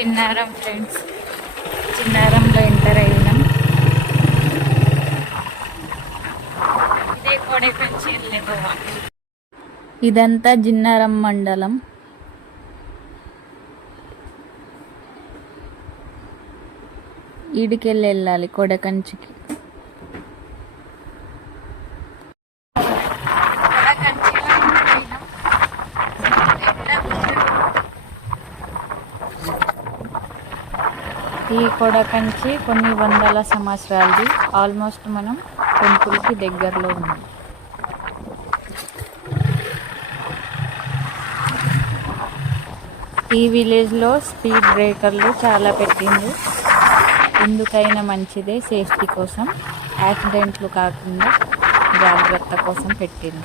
Chinnaram friends, చిన్నారంలో enter అయినాం. ఇదే కోడేపల్లి వెళ్ళేదో. ఇదంతా జిన్నారం మండలం. ఈడికెళ్ళి వెళ్ళాలి కొడకంచికి. ఈ కొడకంచి కొన్ని వందల సంవత్సరాలది. ఆల్మోస్ట్ మనం టెంపుల్కి దగ్గరలో ఉన్నాం. ఈ విలేజ్లో స్పీడ్ బ్రేకర్లు చాలా పెట్టింది. ఎందుకైనా మంచిదే, సేఫ్టీ కోసం, యాక్సిడెంట్లు కాకుండా జాగ్రత్త కోసం పెట్టింది.